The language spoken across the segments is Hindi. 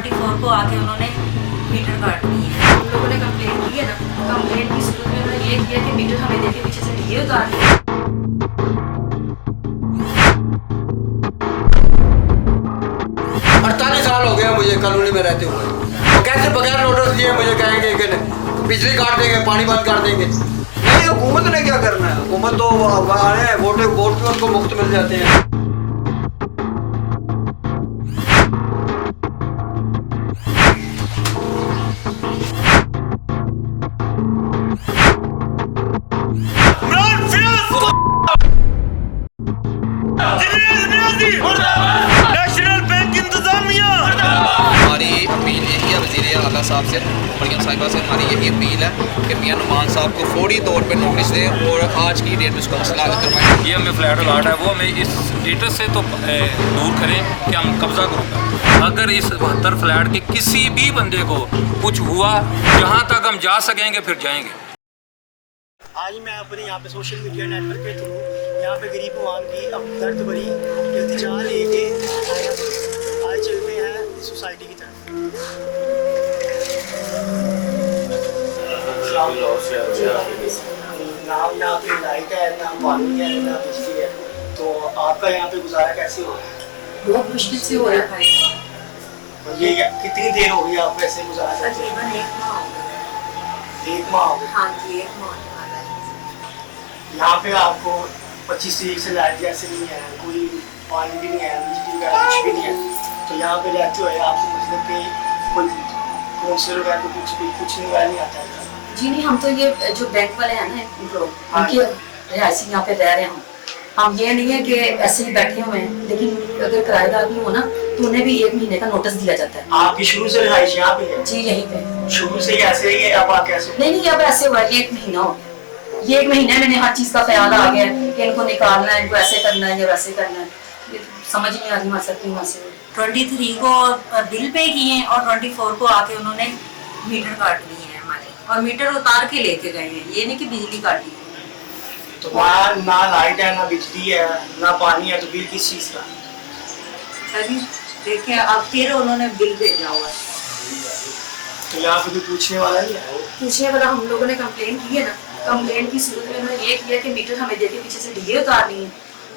24 को आके उन्होंने मीटर काट दिए हैं। हम लोगों ने कंप्लेन की है ना, कंप्लेन की सूरत में उन्होंने ये किया कि मीटर हमें देके पीछे से डीए उतार दिए। 48 साल हो गया मुझे कॉलोनी में रहते हुए, तो कैसे बगैर नोटिस दिए मुझे कहेंगे कि बिजली काट देंगे, पानी बंद कर देंगे। नहीं, हुकूमत ने क्या करना है? हुकूमत तो वोट पे उनको मुफ्त मिल जाते हैं। हमारी अपील यही है वज़ीर आला साहब से, मरियम साहिबा से हमारी यही अपील है कि मियां नुमान साहब को फौरी तौर पर नोटिस दें और आज की डेट में उसका मसला हल करवाएं। ये हमें फ्लैट अलॉट है वो हमें इस स्टेटस से तो दूर करें कि हम कब्जा करूँगा। अगर इस 72 फ्लैट के किसी भी बंदे को कुछ हुआ, जहाँ तक हम जा सकेंगे फिर जाएंगे। आज मैं अपने यहाँ पे सोशल मीडिया नेटवर्क के थ्रू यहाँ पे गरीब आवाम की अब दर्द भरी इल्तिजा लेके आज चलते हैं सोसाइटी की तरफ। ना यहाँ पे लाइट है, ना पानी है, ना बिजली है, तो आपका यहाँ पे गुजारा कैसे हो रहा है? बहुत मुश्किल से हो रहा है भाई। और ये कितनी देर हो गई आप ऐसे गुजारा करते हैं? तकरीबन 1 माह हो गया। 1 माह हो गया। हाँ जी, 1 माह होने वाला है। यहाँ पे आपको 25 तरीक से लाइट जैसे नहीं है, कोई पानी भी नहीं है, बिजली वगैरह कुछ भी नहीं है, तो यहाँ पे रहते हुए आपको मतलब कि कोई काउंसलर वगैरह को कुछ नहीं आता है। जी नहीं, हम तो ये जो बैंक वाले हैं ना लोग, उनके रिहायशी यहाँ पे रह रहे हैं। हम ये नहीं है कि ऐसे ही बैठे हुए हैं, लेकिन अगर किराएदार भी हो ना तो उन्हें भी 1 महीने का नोटिस दिया जाता है। आपकी शुरू से रिहाइश यहाँ पे है? जी यहीं पे शुरू से ही ऐसे ही है, अब आप कैसे? नहीं, अब ऐसे हुआ है, ये 1 महीना हो गया। ये 1 महीने मैंने हर चीज का ख्याल आ गया कि इनको निकालना है, इनको ऐसे करना है या वैसे करना है। ये समझ नहीं आ रही हमारे साथ क्यों ऐसे। 23 को बिल पे किए और 24 को आके उन्होंने मीटर काट दिए हैं हमारे, और मीटर उतार के लेके गए हैं। ये नहीं कि बिजली काटी। तो वहाँ ना लाइट है, ना बिजली है, ना पानी है, तो बिल किस चीज़ का? अभी देखिए अब फिर उन्होंने बिल भेजा हुआ है। तो यहाँ पे कोई पूछने वाला नहीं है? पूछने वाला, हम लोगों ने कंप्लेन की है ना, कंप्लेन की सूरत में उन्होंने ये किया कि मीटर हमें देके पीछे से डीए उतारनी है।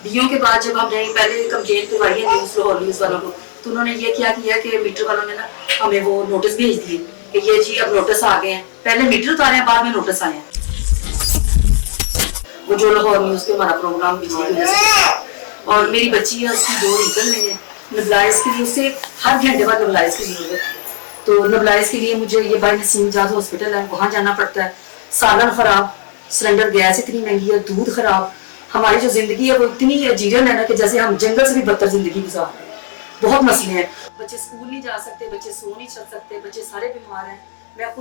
डीओ के बाद जब हमने पहले कंप्लेन करवाई है न्यूज़ वालों को, तो उन्होंने ये क्या किया कि मीटर वालों ने ना हमें वो नोटिस भेज दिए कि ये जी अब नोटिस आ गए हैं। पहले मीटर उतारे हैं, बाद में नोटिस आए हैं। वो जो लाहौर न्यूज़ पे हमारा प्रोग्राम बिजली की वजह से, और मेरी बच्ची है उसकी 2 निकल रही है नेबुलाइज के लिए, उससे हर घंटे बाद नेबुलाइज की जरूरत है। तो नेबुलाइज के लिए मुझे ये भाई नसीम जाद हॉस्पिटल है, वहाँ जाना पड़ता है। सालन खराब, सिलेंडर गैस इतनी महंगी है, दूध खराब। हमारी जो जिंदगी है वो इतनी अजीरन है ना कि जैसे हम जंगल से भी बदतर जिंदगी गुजार रहे हैं। बहुत मसले हैं, बच्चे स्कूल नहीं जा सकते, बच्चे सो नहीं चल सकते, बच्चे सारे बीमार हैं।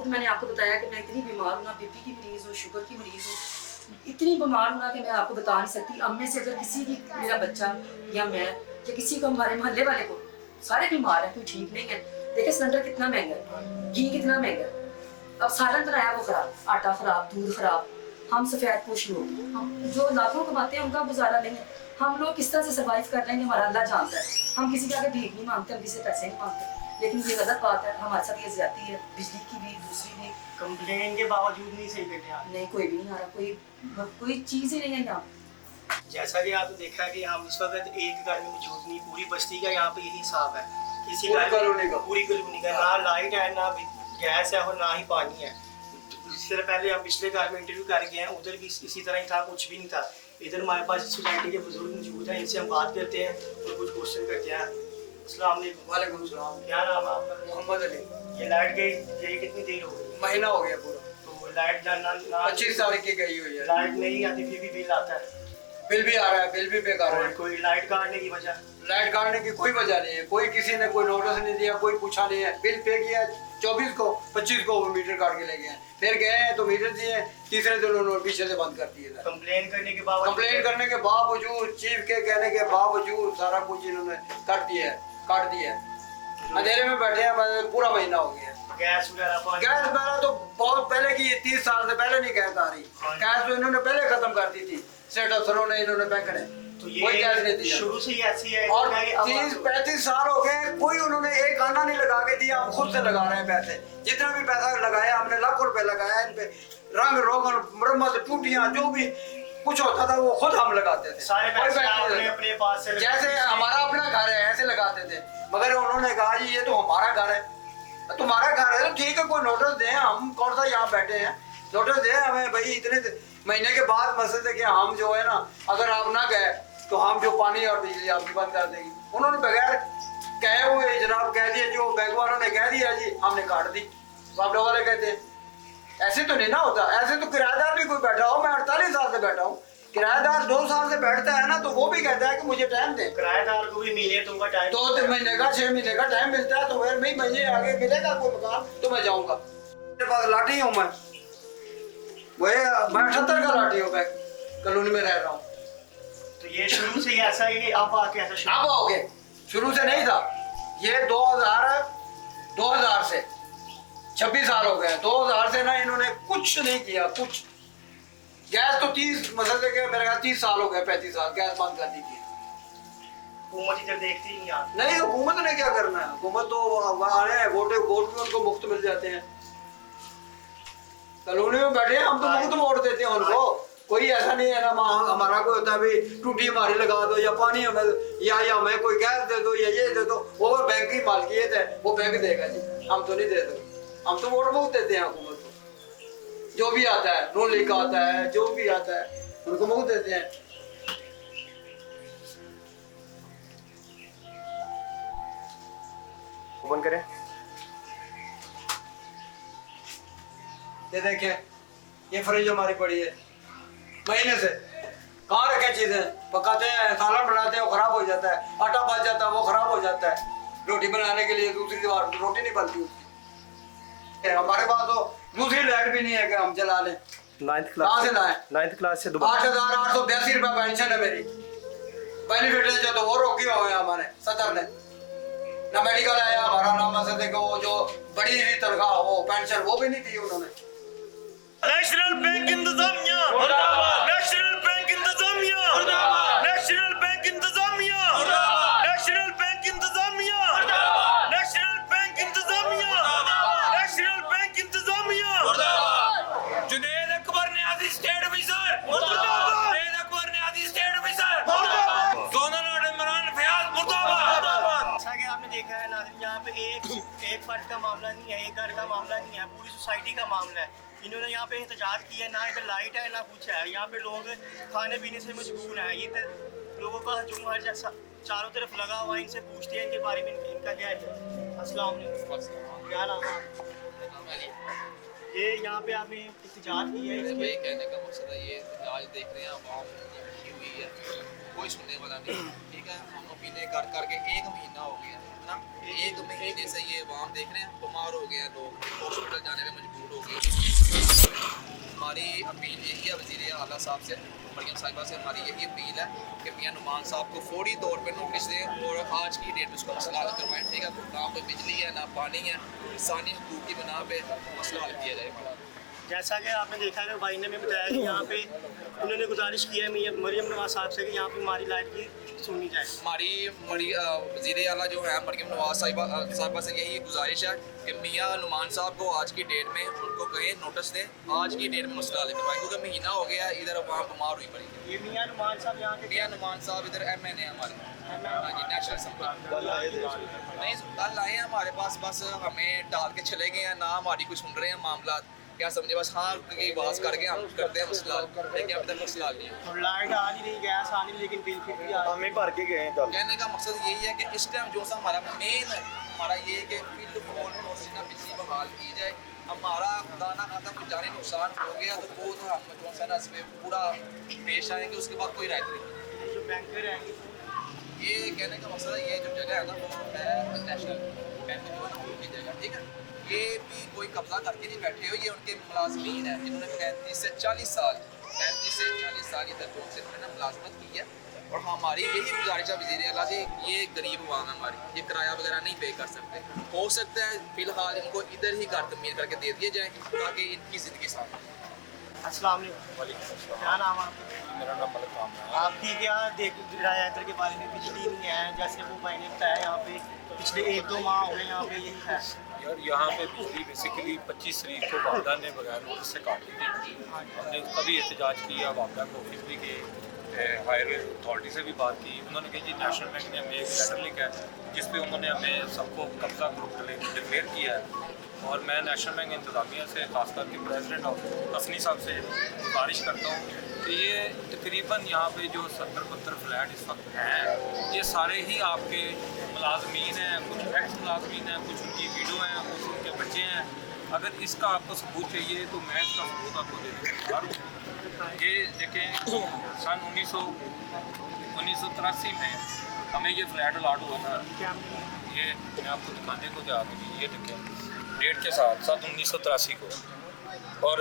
मैंने आपको बताया कि मैं इतनी बीमार हूँ ना, बीपी की मरीज हूँ, शुगर की मरीज हूँ, इतनी बीमार हूँ ना कि मैं आपको बता नहीं सकती। अब में से अगर किसी भी मेरा बच्चा या मैं या किसी को हमारे मोहल्ले वाले को, सारे बीमार हैं, कोई ठीक नहीं है। देखिए सिलेंडर कितना महंगा है, घी कितना महंगा है, अब सालन बनाया वो खराब, आटा खराब, दूध खराब। हम सफेद पोश लोग, हम जो लाखों कमाते हैं उनका गुजारा नहीं है। हम लोग किस तरह से सर्वाइव कर रहे हैं हमारा अल्लाह जानता है। हम किसी के आगे भीख नहीं मांगते, हम किसी से पैसे नहीं मांगते, लेकिन ये गलत बात है। हमारे साथ ये ज्यादती है, बिजली की भी, दूसरी भी। कंप्लेन के बावजूद नहीं सही करते आप? नहीं, कोई भी नहीं आ रहा, कोई चीज ही नहीं है यहाँ। जैसा कि आपने देखा कि हम इस वक्त एक घर में मौजूद नहीं, पूरी बस्ती का यहाँ पे यही हिसाब है। किसी पूरी कॉलोनी का ना लाइट है, ना गैस है और ना ही पानी है। इससे पहले हम पिछले घर में इंटरव्यू कर गए हैं, उधर भी इसी तरह ही था, कुछ भी नहीं था। इधर हमारे पास सोसाइटी के बुजुर्ग मौजूद हैं, इनसे हम बात करते हैं और कुछ क्वेश्चन करते हैं। अस्सलाम वालेकुम। वालेकुम सलाम। क्या नाम है आपका? मोहम्मद अली। ये लाइट गई कितनी देर हो गई? महीना हो गया पूरा। तो लाइट जाना 25 तारीख की गई हुई है। लाइट नहीं आती फिर भी बिल आता है? बिल भी आ रहा है, बिल भी पे कर रहा है। कोई लाइट काटने की वजह? लाइट काटने की कोई वजह नहीं है, कोई किसी ने कोई नोटिस नहीं दिया, कोई पूछा नहीं है। बिल पे किया 24 को, 25 को वो मीटर काट के ले गए हैं। फिर गए हैं तो मीटर दिए, तीसरे दिन उन्होंने पीछे से बंद कर दिए। कंप्लेन करने के बावजूद चीफ के कहने के बावजूद सारा कुछ इन्होंने काट दिया है। अंधेरे में बैठे हैं, पूरा महीना हो गया। गैस वगैरह गैस मेरा तो बहुत पहले की, 30 साल से पहले नहीं गैस आ रही। गैस तो इन्होंने पहले खत्म कर दी थी, स्टेट अफसरों ने, इन्होंने बैंक ने। तो कोई गैस नहीं ये दिया। शुरू से ही ऐसी है और कि अब 30-35 साल हो गए, कोई उन्होंने एक आना नहीं लगा के दिया। हम खुद से लगा रहे हैं पैसे, जितना भी पैसा लगाया हमने लाखों रुपए लगाया इन पे, रंग रोगन मरम्मत टूटियां जो भी कुछ होता था वो खुद हम लगाते थे। सारे कोई पैसे पैसा नहीं आपने लगा। अपने पास से जैसे हमारा अपना घर है ऐसे लगाते थे, मगर उन्होंने कहा जी ये तो हमारा घर है। तुम्हारा घर है तो ठीक है, कोई नोटिस दें, हम कौन सा यहाँ बैठे हैं, नोटिस दें हमें भाई इतने महीने के बाद मसले थे कि हम जो है ना अगर आप ना गए तो हम जो पानी और बिजली आपकी बंद कर देंगे। उन्होंने बगैर कहे हुए जनाब कह दिया, जो बैंक वालों ने कह दिया जी हमने काट दी। बाबला वाले कहते हैं ऐसे तो नहीं ना होता, ऐसे तो किराएदार भी कोई बैठा हो, मैं 48 साल से बैठा हूँ, किराएदार 2 साल से बैठता है ना तो वो भी कहता है कि मुझे टाइम दे। किराएदार को भी महीने तुमका टाइम 2-3 महीने का 6 महीने का टाइम मिलता है, तो फिर मैं महीने आगे मिलेगा कोई मकान तो मैं जाऊंगा। मेरे पास लाठी हूँ मैं 78 का लाठी हूँ, मैं कॉलोनी में रह रहा हूँ। तो ये शुरू से ही ऐसा है कि अब आके ऐसा शुरू अब हो गए, शुरू से नहीं था ये। 2000 से 26 साल हो गए। 2000 से ना इन्होंने कुछ नहीं किया, कुछ। गैस तो 30 मसले के मेरे ख्याल 30 साल हो गए, 35 साल गैस बंद कर दी थी। हुकूमत इधर देखती नहीं आती। नहीं, हुकूमत ने क्या करना है, हुकूमत तो आने हैं, वोट भी उनको मुफ्त मिल जाते हैं। कॉलोनी में बैठे हैं, हम तो मुफ्त वोट देते हैं उनको। कोई ऐसा नहीं है ना हमारा कोई होता है भी टूटी हमारी लगा दो या पानी हमें या हमें कोई गैस दे दो या ये दे दो, वो बैंक की मालकियत है, वो बैंक देगा जी, हम तो नहीं देते। हम तो वोट मुफ्त देते हैं हुकूमत को। जो भी आता है, नून लीग आता है, जो भी आता है उनको मुफ्त देते हैं। ओपन करें। ये देखें, ये फ्रिज हमारी पड़ी है महीने से। कहाँ रखे चीजें, पकाते हैं, सालन बनाते हैं, वो खराब हो जाता है, आटा बच जाता है, वो खराब हो जाता है। रोटी बनाने के लिए दूसरी बार रोटी नहीं बनती उसकी। हमारे पास तो दूसरी लाइट भी नहीं है कि हम चला लें। 9th कहाँ से लाएं? 9th क्लास से दोबारा 8,882 रुपये पेंशन है मेरी। बेनिफिट है जो तो वो रोकी हुए हैं हमारे सदर ने, ना मेडिकल आया हमारा, ना मसले को वो जो बड़ी हुई तनख्वाह वो पेंशन वो भी नहीं दी उन्होंने। नेशनल बैंक इंतजामिया मुर्दाबाद, नेशनल बैंक इंतजामिया मुर्दाबाद, नेशनल बैंक इंतजामिया मुर्दाबाद, नेशनल बैंक इंतजामिया मुर्दाबाद, नेशनल बैंक इंतजामिया मुर्दाबाद, नेशनल बैंक इंतजामिया मुर्दाबाद। जुनैद अकबर नियाज़ी स्टेट ऑफिसर मुर्दाबाद, जुनैद अकबर नियाज़ी स्टेट ऑफिसर मुर्दाबाद, जोनल इमरान फयाज मुर्दाबाद। जैसा कि आपने देखा है नाज़रीन, यहाँ पे एक फर्द का मामला नहीं है, एक घर का मामला नहीं है, पूरी सोसाइटी का मामला है। इन्होंने यहाँ पे एहतजाज किया, ना इधर लाइट है ना कुछ है, यहाँ पे लोग खाने पीने से मजबूर हैं। ये तो लोगों का हजूम हर जैसा चारों तरफ लगा हुआ है। इनसे पूछते हैं इनके बारे में, इनका क्या है। अस्सलाम वालेकुम, क्या नाम है? ये यहाँ पे आपने एहतजाज किया है, भाई इसके कहने का मकसद है ये आज देख रहे हैं आवाम की हुई है, कोई सुनने वाला नहीं। ठीक है, हम अपीलें कर करके 1 महीना हो गया ना, 1 महीने से ये आवाम देख रहे हैं, बीमार हो गए हैं लोग, हॉस्पिटल जाने में मजबूर हो गए। हमारी अपील यही है वज़ीर आला साहब से, मरियम साहिबा से हमारी यही अपील है कि मियां नुमान साहब को फौरी तौर पर नोटिस दें और आज की डेट में उसका मसला हल करवाएं। ठीक है, ना कोई बिजली है ना पानी है, इंसानी हकूक़ की बिना पे मसला हल किया जाए हमारा। जैसा कि आपने देखा है भाई ने भी बताया कि यहाँ पे उन्होंने गुजारिश की है मरियम नवाज साहब से कि यहाँ पे हमारी लाइट की सुनी जाए। हमारी वज़ीर आला जो है मरियम नवाज साहिबा से यही गुजारिश है कि मियां नुमान साहब को आज की डेट में उनको कहें नोटिस दें, आज की डेट में मसला हल करवाएं, क्योंकि महीना हो गया इधर वहाँ बीमार हुई पड़ी है। ये मियां नुमान साहब यहाँ के मियां नुमान साहब इधर MN है हमारे, हाँ जी, नेशनल असेंबली। नहीं, कल आए हैं हमारे पास, बस हमें डाल के चले गए हैं, ना हमारी कोई सुन रहे हैं मामला, क्या समझे, बस हाँ की आवाज करके हम करते हैं मसला, लेकिन अब तक मसला नहीं है। अब लाइट आ नहीं रही, गैस आ नहीं रही, लेकिन बिल फिर भी आ रहा है। हमें भर के गए हैं कल। कहने का मकसद यही है कि इस टाइम जो सा हमारा मेन है हमारा ये है कि बिजली बहाल की जाए। हमारा खुदा ना खाता कुछ जानी नुकसान हो गया तो वो तो हम जो सा ना इसमें पूरा पेश आएंगे, उसके बाद कोई रायत नहीं। ये जो बैंकर हैं ये कहने का मकसद है, ये जो जगह है ना वो है नेशनल बैंक जो है ना उनकी जगह। ठीक है, ये भी कोई कब्जा करके नहीं बैठे हो, ये उनके मुलाजमीन हैं जिन्होंने 35 से 40 साल इधर जो से उन्होंने मुलाजमत की है। और हमारी यही गुजारिश है वज़ीर आला से, ये गरीब अवाम है हमारी, ये किराया वगैरह नहीं पे कर सकते, हो सकता है फ़िलहाल इनको इधर ही घर तमीर करके दे दिए जाए ताकि इनकी ज़िंदगी सामने। अस्सलाम वालेकुम। क्या नाम है आपका? मेरा नाम मलिक कामरान है। आपकी क्या देख रहा है इधर के बारे में? बिजली नहीं है जैसे वो भाई ने बताया, यहाँ पे पिछले 1-2 माह हो गए यहाँ पे यही है। यार यहाँ पे बिजली बेसिकली 25 तारीख को वापदा ने बगैर नोटिस से काट दी थी। हमने उसका भी एहतजाज किया, वापदा के ऑफिस भी गए, हायर अथॉरिटी से भी बात की। उन्होंने कहा जी नेशनल बैंक ने हमें एक लेटर लिखा है जिस पे उन्होंने हमें सबको कब्जा ग्रुप डिक्लेयर किया है। और मैं नेशनल बैंक इंतज़ामिया से खास करके प्रेसिडेंट ऑफ हसनी साहब से गुजारिश करता हूँ कि ये तकरीबन यहाँ पे जो 70-72 फ्लैट इस वक्त हैं, ये सारे ही आपके मुलाजमीन हैं, कुछ एक्स मुलाजमीन हैं, कुछ उनकी वीडो हैं, कुछ उनके बच्चे हैं। अगर इसका आपको सबूत चाहिए तो मैं इसका सबूत आपको देने को तैयार हूँ। ये देखें, सन 1983 में हमें ये फ्लैट अलॉट हुआ था। ये मैं आपको दिखाने को तैयार हूँ, ये देखें डेट के साथ 1983 को। और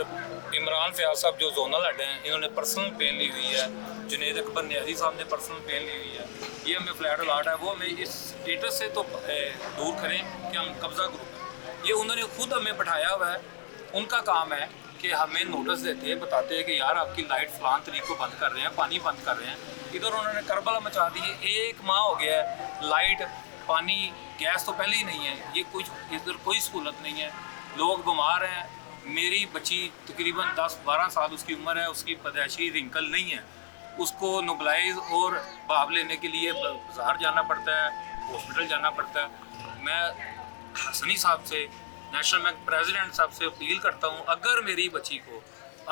इमरान फयाज साहब जो जोनल हेड हैं, इन्होंने पर्सनल पेन ली हुई है। जुनेद अकबर न्याजी साहब ने पर्सनल पेन ली हुई है। ये हमें फ्लैट अलॉट है, वो हमें इस स्टेटस से तो दूर करें कि हम कब्जा ग्रुप हैं। ये उन्होंने खुद हमें बैठाया हुआ है। उनका काम है कि हमें नोटिस देते हैं, बताते हैं कि यार आपकी लाइट फलान तरीक को बंद कर रहे हैं, पानी बंद कर रहे हैं। इधर उन्होंने करबला मचा दी है। 1 माह हो गया है, लाइट पानी गैस तो पहले ही नहीं है। ये कुछ इधर कोई सहूलत नहीं है, लोग बीमार हैं। मेरी बच्ची तकरीबन 10-12 साल उसकी उम्र है, उसकी पैदाइशी रिंकल नहीं है। उसको नोबलाइज और भाप लेने के लिए बाज़ार जाना पड़ता है, हॉस्पिटल जाना पड़ता है। मैं हसनी साहब से, नेशनल बैंक प्रेसिडेंट साहब से अपील करता हूँ, अगर मेरी बच्ची को,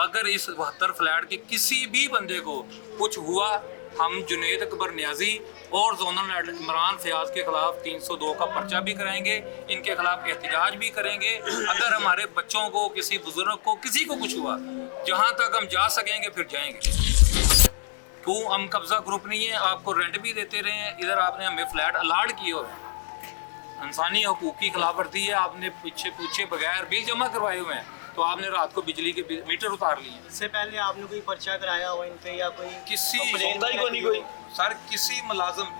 अगर इस 72 फ्लैट के किसी भी बंदे को कुछ हुआ, हम जुनेद अकबर न्याजी और जोनल हेड इमरान फयाज के खिलाफ 302 का पर्चा भी कराएंगे, इनके खिलाफ एहतजाज भी करेंगे। अगर हमारे बच्चों को, किसी बुजुर्ग को, किसी को कुछ हुआ, जहाँ तक हम जा सकेंगे फिर जाएंगे। क्यों हम कब्जा ग्रुप नहीं है? आपको रेंट भी देते रहे हैं, इधर आपने हमें फ्लैट अलाट किए हुए हैं। इंसानी हकूक़ की खिलाफवर्जी है। आपने पीछे पूछे बगैर बिल जमा करवाए हुए हैं, तो आपने रात को बिजली के मीटर उतार लिए। इससे पहले आपने कोई पर्चा कराया हुआ इन पे या कोई किसी कंप्लेंट ही कोई नहीं कोई? सर किसी मुलाजम ने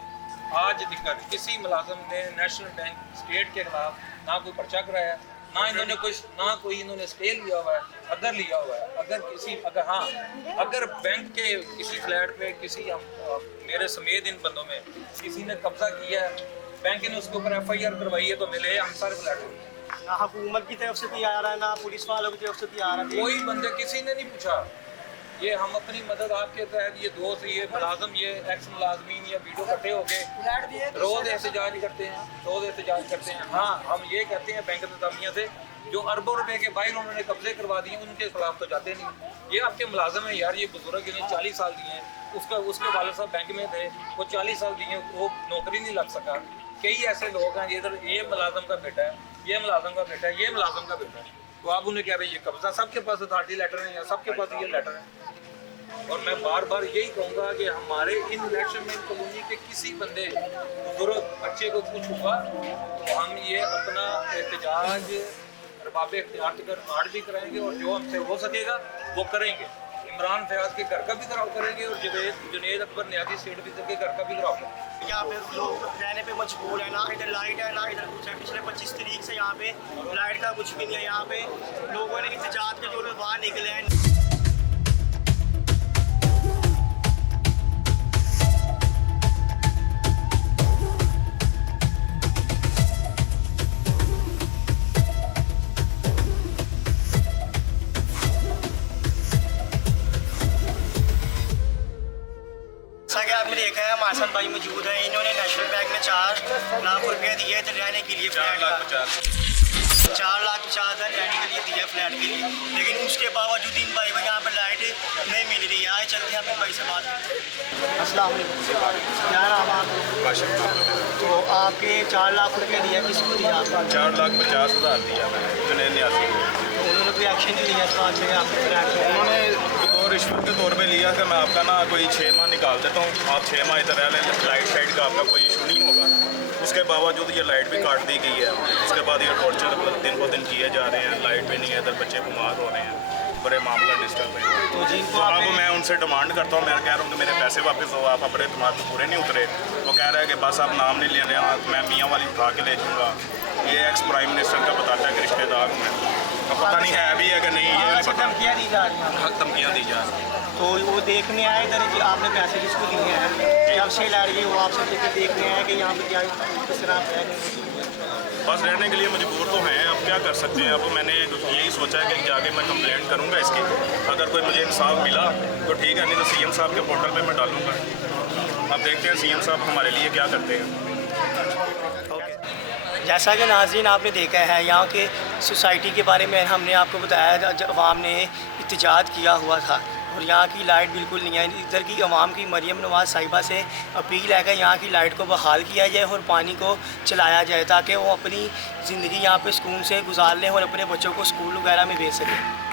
आज दिक्कत, किसी मुलाजम ने नेशनल बैंक स्टेट के खिलाफ ना कोई पर्चा कराया, ना इन्होंने कोई इन्होंने स्टे लिया हुआ है, अगर लिया हुआ है। अगर बैंक के किसी फ्लैट पे किसी मेरे समेत इन बंदों में किसी ने कब्जा किया है, बैंक ने उसके ऊपर FIR करवाई है, तो मिले हम सारे फ्लैट। ना हुकूमत की तरफ से कोई आ रहा है, ना पुलिस वालों की तरफ से कोई आ रहा है। कोई बंदे किसी ने नहीं पूछा। ये हम अपनी मदद आपके तहत, ये दोस्त, ये मुलाजम, ये एक्स मुलाजमीन या वीडियो इकट्ठे हो गए, रोज़ एहतजाज करते हैं। हाँ, हम ये कहते हैं बैंक इंतजामिया से, जो अरबों रुपए के बाहर उन्होंने कब्जे करवा दिए, उनके खिलाफ तो जाते नहीं। ये आपके मुलाजम है यार, ये बुजुर्ग इन्हें 40 साल दिए हैं, उसके वालिद साहब बैंक में थे, वो 40 साल दिए, वो नौकरी नहीं लग सका। कई ऐसे लोग हैं इधर, ये मुलाजम का बेटा है, ये मुलाजम का बेटा है, ये मुलाजम का बेटा है, तो आप उन्हें कह रहे हैं ये कब्जा। सबके पास अथॉरिटी लेटर है, या सबके पास ये लेटर है। और मैं बार बार यही कहूँगा कि हमारे इन नेशनल बैंक कॉलोनी के किसी बंदे, बुजुर्ग, बच्चे को कुछ हुआ, तो हम ये अपना एहतजाज अरबाब इख्तियार तक कार्ड भी कराएंगे, और जो हमसे हो सकेगा वो करेंगे। इमरान फयाज के घर का भी घिराव करेंगे, और जुनेद अकबर न्याजी स्टेट विजर के घर का भी घिराव करेंगे। यहाँ पे लोग रहने पे मजबूर है, ना इधर लाइट है, ना इधर कुछ है। पिछले 25 तारीख से यहाँ पे लाइट का कुछ भी नहीं है। यहाँ पे लोगों ने एहतजाज के जोर में बाहर निकले हैं। आपने देखा है हमारे साथ भाई मौजूद है। इन्होंने नेशनल बैंक में 4 लाख रुपए दिए थे रहने के लिए, 4 लाख 50 हज़ार रहने के लिए दिया फ्लैट के लिए, लेकिन उसके बावजूद इन भाई को यहाँ पर लाइट नहीं मिल रही है। आए चलते हैं हमें भाई से बात करते। अस्सलाम वालेकुम, क्या नाम आप? तो आपके 4 लाख रुपये दिया, किसको दिया आपका? 4,50,000 दिया मैंने जुनेद न्याजी को। तो उन्होंने कोई एक्शन नहीं लिया इस बात पे? आपके फ्लैट उन्होंने तो रिश्वत के तौर पे लिया कि मैं आपका ना कोई 6 माह निकाल देता हूँ, आप 6 माह इधर रह लें, लाइट साइड का आपका कोई इशू नहीं होगा। उसके बावजूद ये लाइट भी काट दी गई है। उसके बाद ये टॉर्चर दिन ब दिन किए जा रहे हैं, लाइट भी नहीं है, इधर बच्चे बीमार हो रहे हैं, बड़े मामला डिस्टर्ब है। तो अब मैं उनसे डिमांड करता हूँ, मैं कह रहा हूँ कि मेरे पैसे वापस हो, आप अपने दिमाग में पूरे नहीं उतरे। वो कह रहा है कि बस आप नाम नहीं ले रहे हैं, मैं मियाँ वाली उठा के ले जाऊँगा। ये एक्स प्राइम मिनिस्टर का बताता है कि रिश्तेदार हूँ मैं। अब पता नहीं है भी है कि नहीं, ये वहाँ नहीं से पता। धमकियाँ दी जा रही हैं, धमकियाँ दी जा रही हैं। तो वो देखने आए इधर कि आपने पैसे किसको दिए हैं, जब से लड़ गई वो आपसे देखने आए कि यहाँ पे क्या किस तरह आप रह रहे हैं। बस रहने के लिए मजबूर तो हैं, अब क्या कर सकते हैं। अब मैंने यही सोचा है कि जाके मैं कंप्लेंट करूंगा इसकी, अगर कोई मुझे इंसाफ मिला तो ठीक है, नहीं तो सीएम साहब के पोर्टल पे मैं डालूंगा। अब देखते हैं सीएम साहब हमारे लिए क्या करते हैं। जैसा कि नाज़रीन आपने देखा है, यहाँ के सोसाइटी के बारे में हमने आपको बताया, जब अवाम ने एहतजाज किया हुआ था और यहाँ की लाइट बिल्कुल नहीं है। इधर की अवाम की मरियम नवाज़ साहिबा से अपील है कि यहाँ की लाइट को बहाल किया जाए और पानी को चलाया जाए, ताकि वो अपनी ज़िंदगी यहाँ पे सुकून से गुजार लें और अपने बच्चों को स्कूल वगैरह में भेज सकें।